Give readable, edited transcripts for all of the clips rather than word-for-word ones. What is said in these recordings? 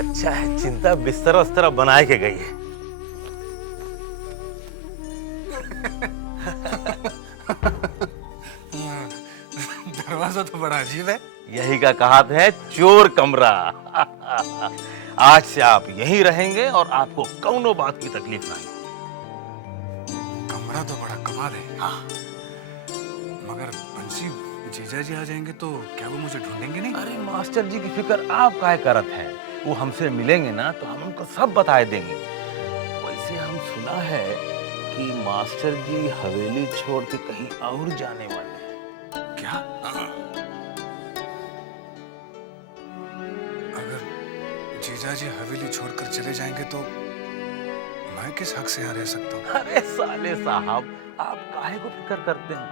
अच्छा है, चिंता बिस्तर उस्तर बनाए के गई है। दरवाजा तो बड़ा अजीब है। यही का कहा है, चोर कमरा। आज से आप यहीं रहेंगे और आपको कौनो बात की तकलीफ नहीं। कमरा तो बड़ा कमाल है। हाँ। मगर बंसी जीजा जी आ जाएंगे तो क्या वो मुझे ढूंढेंगे नहीं? अरे मास्टर जी की फिक्र आप काहे करत हैं? वो हमसे मिलेंगे ना तो हम उनको सब बता देंगे। वैसे हम सुना है कि मास्टर जी हवेली छोड़ के कहीं और जाने वाले हैं। क्या? अगर जीजा जी हवेली छोड़कर चले जाएंगे तो मैं किस हक से यहाँ रह सकता हूँ? अरे साले साहब, आप काहे को फिक्र करते हैं?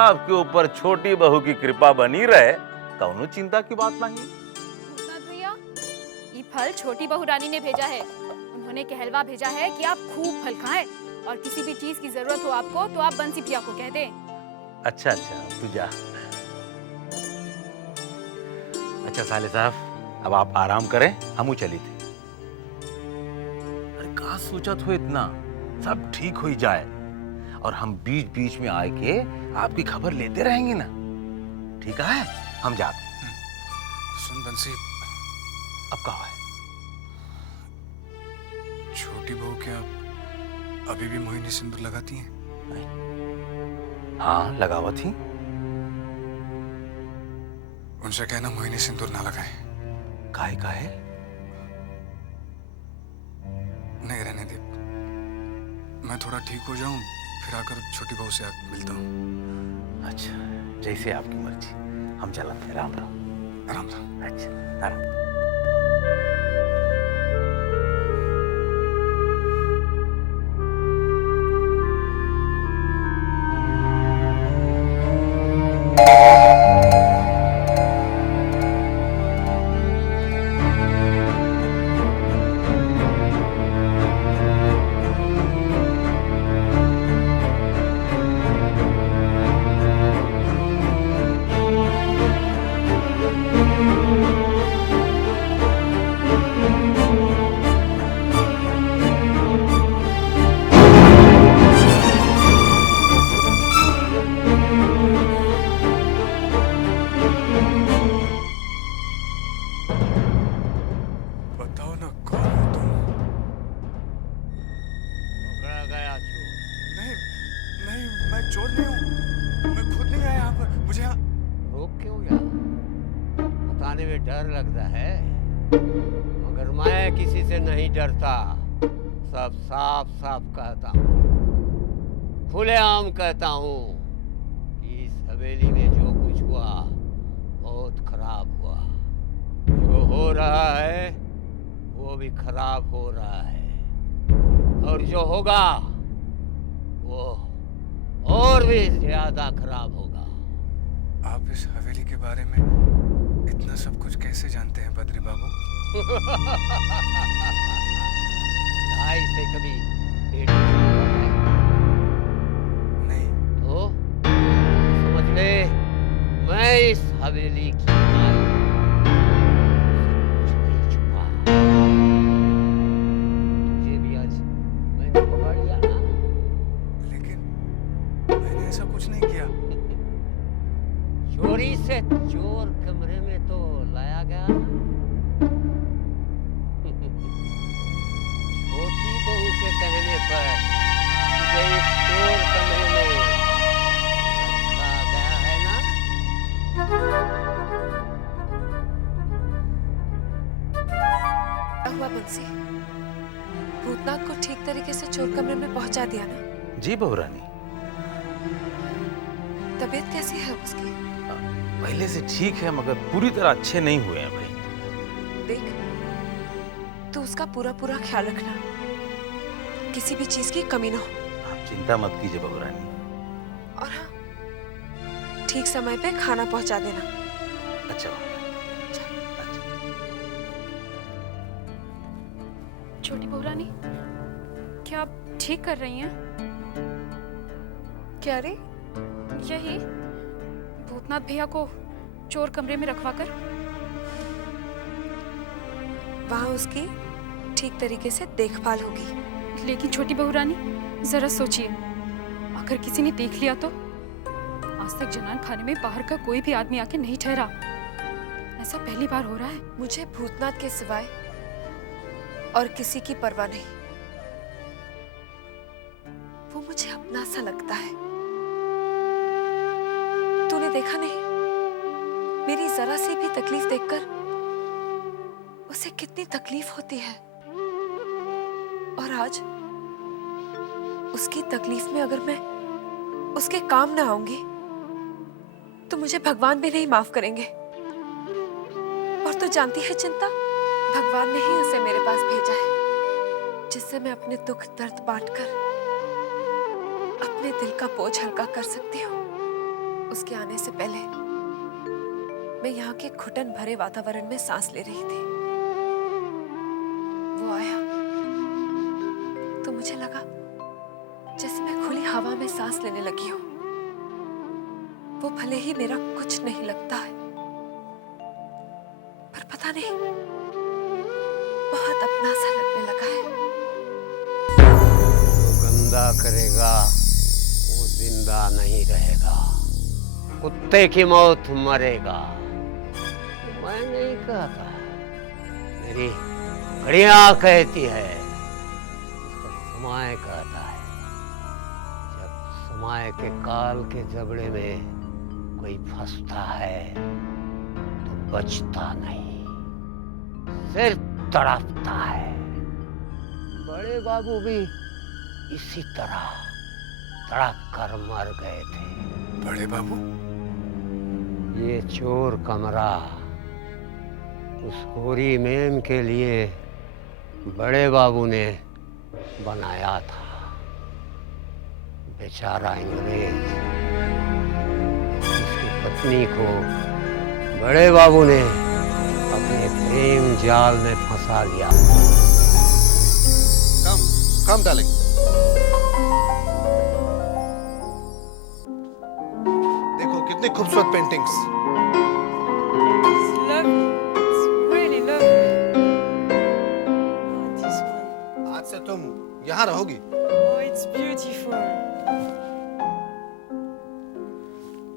आपके ऊपर छोटी बहू की कृपा बनी रहे, कौनो चिंता की बात नहीं। भूतनाथ भैया, ये फल छोटी बहू रानी ने भेजा है। उन्होंने कहलवा भेजा है कि आप खूब फल खाएं और किसी भी चीज की जरूरत हो आपको तो आप बंसी भैया को कह दें। अच्छा अच्छा, तू जा। अच्छा साले साहब, अब आप आराम करें, हमू चली थी। अरे कहा सोचत हो इतना, सब ठीक हो ही जाए और हम बीच बीच में आए के आपकी खबर लेते रहेंगे ना। ठीक है, हम जाते। सुन बंसी, अब कहा है? छोटी बहू क्या अभी भी मोहिनी सिंदूर लगाती हैं? हाँ, लगावा थी। उनसे कहना मोहिनी सिंदूर ना लगाए। काहे काहे? नहीं, रहने दे। मैं थोड़ा ठीक हो जाऊं फिर आकर छोटी बहू से मिलता हूँ। अच्छा, जैसे आपकी मर्जी। हम चलते हैं। राम राम। राम राम। अच्छा, राम। बताओ ना कौन हो तुम? पकड़ा गया चोर। नहीं नहीं, मैं चोर नहीं हूँ। मैं खुद नहीं आया यहाँ पर। मुझे यहाँ रोक क्यों गया? बताने में डर लगता है, मगर मैं किसी से नहीं डरता। सब साफ साफ कहता हूँ, खुलेआम कहता हूँ कि इस हवेली में जो कुछ हुआ बहुत खराब हुआ। जो हो रहा है वो भी खराब हो रहा है और जो होगा वो और भी ज्यादा खराब होगा। आप इस हवेली के बारे में इतना सब कुछ कैसे जानते हैं बद्री बाबू? ढाई से कभी पेट चलता है नहीं। तो समझ ले, मैं इस हवेली की मालिक हूँ। सब कुछ नहीं छुपा। तुझे भी आज मैंने पकड़ लिया ना। लेकिन मैंने ऐसा कुछ नहीं किया। चोरी से चोर कमरे में तो लाया गया ना। छोटी बहू के कहने पर तुझे इस चोर कमरे में रखा गया है ना। क्या हुआ बंसी? भूतनाथ को ठीक तरीके से चोर कमरे में पहुंचा दिया ना? जी बहू रानी, तबीयत कैसी है उसकी? पहले से ठीक है मगर पूरी तरह अच्छे नहीं हुए हैं भाई। देख, तू उसका पूरा पूरा ख्याल रखना, किसी भी चीज की कमी ना हो। आप चिंता मत कीजिए बहू रानी। और हाँ, ठीक समय पे खाना पहुंचा देना। अच्छा बहू रानी। चल। अच्छा। छोटी बहू रानी, क्या आप ठीक कर रही हैं? क्या रे? यही भूतनाथ भैया को चोर कमरे में रखवा कर। वहाँ उसकी ठीक तरीके से देखभाल होगी। लेकिन छोटी बहू रानी, जरा सोचिए, अगर किसी ने देख लिया तो? आज तक जनान खाने में बाहर का कोई भी आदमी आके नहीं ठहरा। ऐसा पहली बार हो रहा है। मुझे भूतनाथ के सिवाय और किसी की परवाह नहीं। वो मुझे अपना सा लगता है। तूने देखा नहीं, मेरी जरा सी भी तकलीफ देखकर उसे कितनी तकलीफ होती है। और आज उसकी तकलीफ में अगर मैं उसके काम ना आऊंगी तो मुझे भगवान भी नहीं माफ करेंगे। और तू जानती है चिंता, भगवान ने ही उसे मेरे पास भेजा है, जिससे मैं अपने दुख दर्द बांटकर अपने दिल का बोझ हल्का कर सकती हूँ। उसके आने से पहले मैं यहाँ के घुटन भरे वातावरण में सांस ले रही थी। वो आया तो मुझे लगा जैसे मैं खुली हवा में सांस लेने लगी हूँ। वो भले ही मेरा कुछ नहीं लगता है, पर पता नहीं बहुत अपना सा लगने लगा है। जो गंदा करेगा वो जिंदा नहीं रहेगा, कुत्ते की मौत मरेगा। मैं नहीं कहता, मेरी घड़ियां कहती है, समय कहता है। जब समय के काल के जबड़े में कोई फंसता है तो बचता नहीं, सिर्फ तड़पता है। बड़े बाबू भी इसी तरह तड़प कर मर गए थे। बड़े बाबू? ये चोर कमरा उस होरी मेम के लिए बड़े बाबू ने बनाया था। बेचारा अंग्रेज, उसकी पत्नी को बड़े बाबू ने अपने प्रेम जाल में फंसा लिया। Come darling. देखो कितनी खूबसूरत पेंटिंग्स। आज से तुम यहाँ रहोगी। Oh, it's beautiful.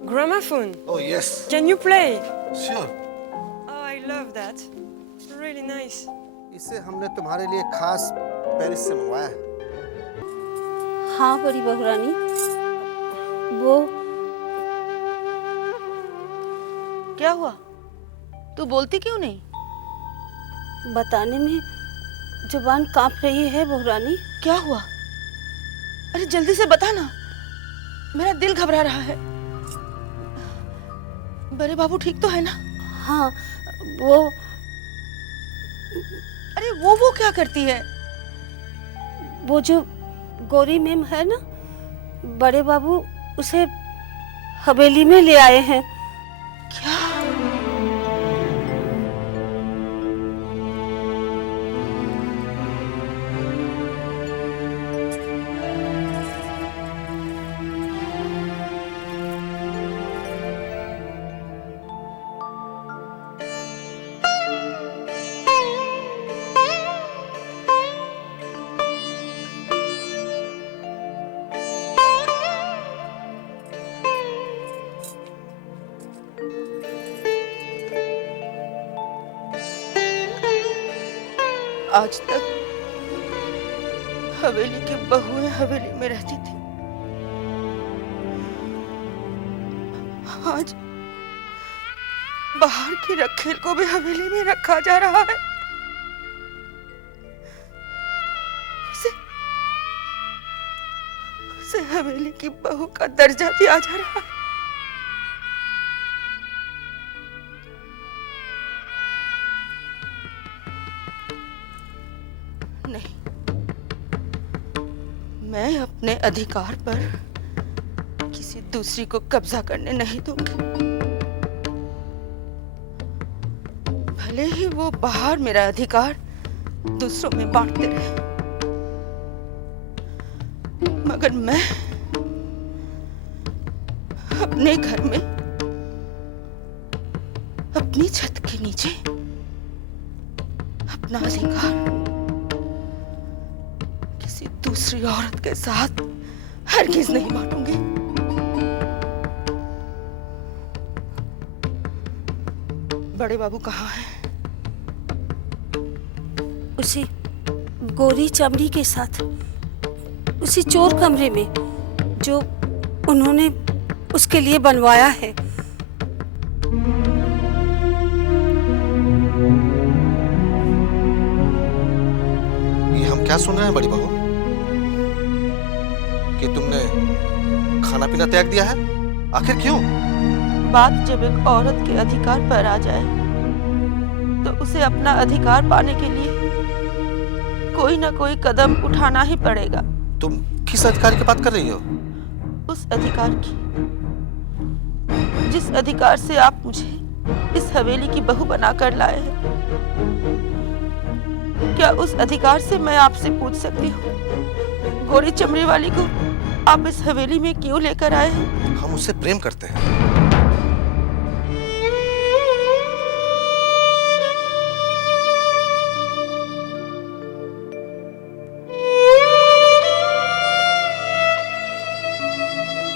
Gramophone. Oh yes. Can you play? Sure. Oh, I love that. Really nice. इसे हमने तुम्हारे लिए खास पेरिस से मंगवाया है। हाँ बड़ी बहू रानी, वो क्या हुआ? तू बोलती क्यों नहीं? बताने में जुबान कांप रही है बहू रानी। क्या हुआ? अरे जल्दी से बता ना, मेरा दिल घबरा रहा है। बड़े बाबू ठीक तो है ना? हाँ वो अरे वो क्या करती है? वो जो गोरी मेम है ना, बड़े बाबू उसे हवेली में ले आए हैं। क्या? आज तक हवेली की बहुएं हवेली में रहती थी, आज बाहर की रखेल को भी हवेली में रखा जा रहा है। उसे हवेली की बहू का दर्जा दिया जा रहा है। नहीं, मैं अपने अधिकार पर किसी दूसरी को कब्जा करने नहीं दूंगी। भले ही वो बाहर मेरा अधिकार दूसरों में बांटते रहे, मगर मैं अपने घर में अपनी छत के नीचे अपना अधिकार किसी दूसरी औरत के साथ हरगिज नहीं बांटूंगी। बड़े बाबू कहाँ हैं? उसी गोरी चमड़ी के साथ उसी चोर कमरे में जो उन्होंने उसके लिए बनवाया है। ये हम क्या सुन रहे हैं बड़ी बहू कि तुमने खाना पीना त्याग दिया है? आखिर क्यों? बात जब एक औरत के अधिकार पर आ जाए तो उसे अपना अधिकार पाने के लिए कोई ना कोई कदम उठाना ही पड़ेगा। तुम किस अधिकार की बात कर रही हो? उस अधिकार की जिस अधिकार से आप मुझे इस हवेली की बहू बनाकर लाए हैं। क्या उस अधिकार से मैं आपसे पूछ सकती हूँ, गोरी चमड़ी वाली को आप इस हवेली में क्यों लेकर आए हैं? हम उससे प्रेम करते हैं।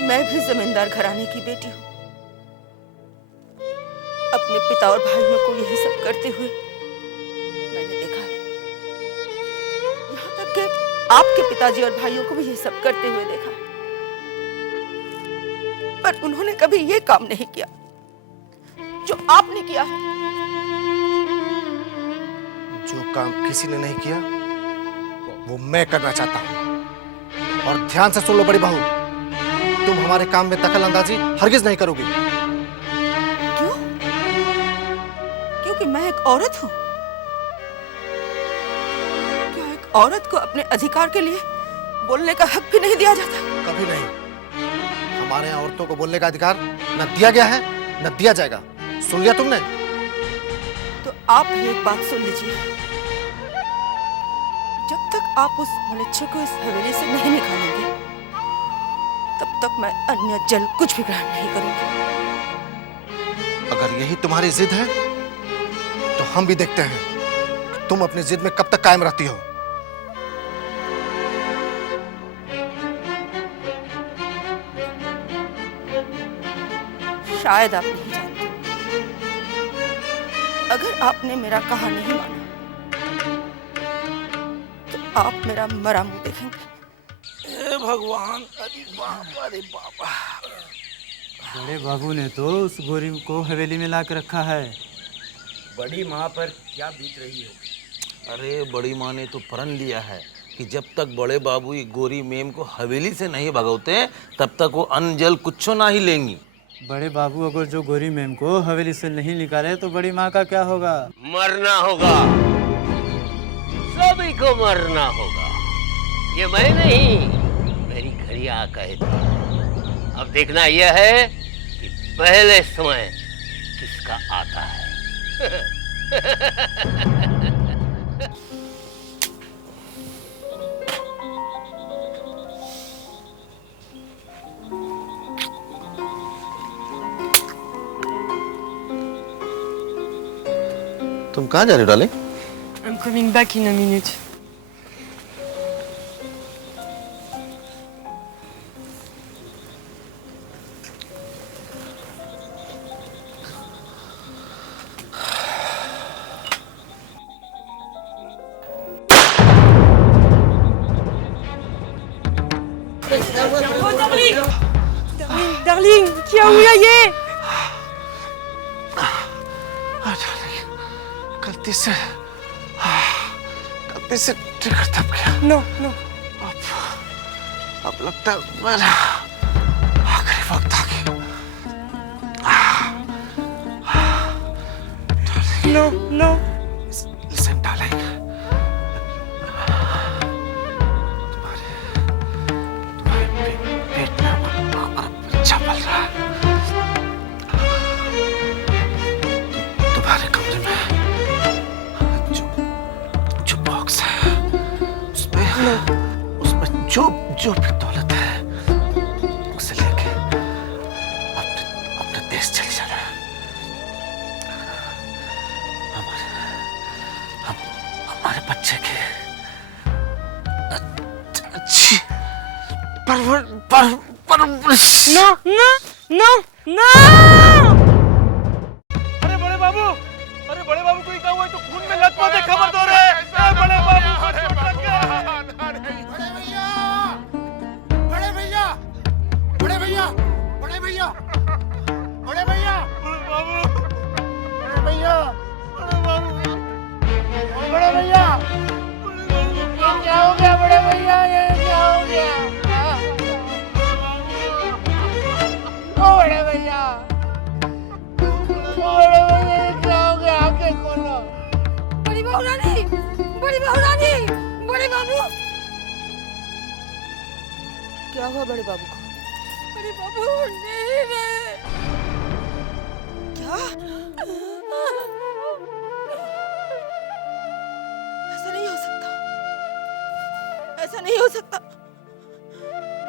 मैं भी जमींदार घराने की बेटी हूँ। अपने पिता और भाइयों को यही सब करते हुए मैंने देखा है। यहाँ तक कि आपके पिताजी और भाइयों को भी यही सब करते हुए देखा है। पर उन्होंने कभी ये काम नहीं किया जो आपने किया है। जो काम किसी ने नहीं किया वो मैं करना चाहता हूँ। और ध्यान से सुन लो बड़ी बहू, तुम हमारे काम में दखल अंदाजी हरगिज नहीं करोगी। क्यों? क्योंकि मैं एक औरत हूँ। क्या एक औरत को अपने अधिकार के लिए बोलने का हक भी नहीं दिया जाता? कभी नहीं। हमारे यहाँ औरतों को बोलने का अधिकार न दिया गया है न दिया जाएगा। सुन लिया तुमने? तो आप भी एक बात सुन लीजिए। जब तक आप उस मलेच्छे को इस हवेली से नहीं निकालेंगे तब तक मैं अन्य जल कुछ भी ग्रहण नहीं करूंगी। अगर यही तुम्हारी जिद है तो हम भी देखते हैं कि तुम अपनी जिद में कब तक कायम रहती हो। शायद आप नहीं जानते। अगर आपने मेरा कहा नहीं माना तो आप मेरा मरा मुंह देखेंगे। भगवान, अरे बाबा, अरे बाबा। बड़े बाबू ने तो उस गोरी को हवेली में ला के रखा है। बड़ी माँ पर क्या बीत रही है? अरे बड़ी माँ ने तो प्रण लिया है कि जब तक बड़े बाबू ये गोरी मेम को हवेली से नहीं भगाते तब तक वो अन्न जल कुछ ना ही लेंगी। बड़े बाबू अगर जो गोरी मेम को हवेली से नहीं निकाले तो बड़ी माँ का क्या होगा? मरना होगा, सभी को मरना होगा। ये मैं नहीं, मेरी घड़िया कहती। अब देखना यह है कि पहले समय किसका आता है। तुम कहाँ जा रही हो darling? I'm coming back in a minute. Darling, क्या हुआ ये? गलती से ट्रिगर दब गया। No, no. अब लगता है मेरा आखिरी वक्त आ गया। No, no. Listen, darling. तुम्हारे पेट में अच्छा पल रहा है। तुम्हारे कमरे में जो बॉक्स है उसमें जो भी दौलत है उसे लेके अपने देश चले जाना है। No, no, no, no! अरे बड़े बाबू कोई क्या हुआ है? तो खून में लथपथ है, खबर दो रे। ए बड़े बाबू को चोट लग गया है। बड़े भैया बड़े भैया बड़े भैया बड़े भैया बड़े बाबू, बड़े भैया बड़े बाबू, बड़े भैया ये क्या हो गया बड़े भैया ये क्या हो गया ओ बड़े भैया ये क्या हो गया आंखें खोलो बड़ी बहू रानी, बड़ी बहू रानी, बड़े बाबू। क्या हुआ बड़े बाबू को? बड़े बाबू उठ नहीं रहे। क्या? ऐसा नहीं हो सकता, ऐसा नहीं हो सकता,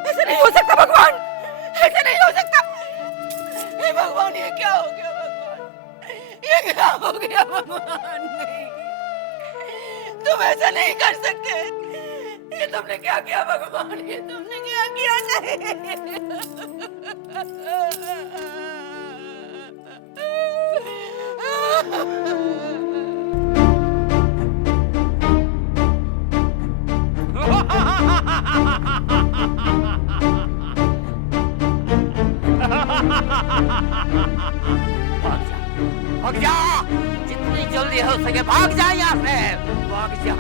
ऐसा नहीं हो सकता भगवान, ऐसा नहीं हो सकता। हे भगवान, ये क्या हो गया भगवान, ये क्या हो गया भगवान? नहीं, तुम ऐसा नहीं कर सकते। ये तुमने क्या किया भगवान, ये तुमने क्या किया? भाग जा, जितनी जल्दी हो सके भाग जा यहाँ से, भाग जा।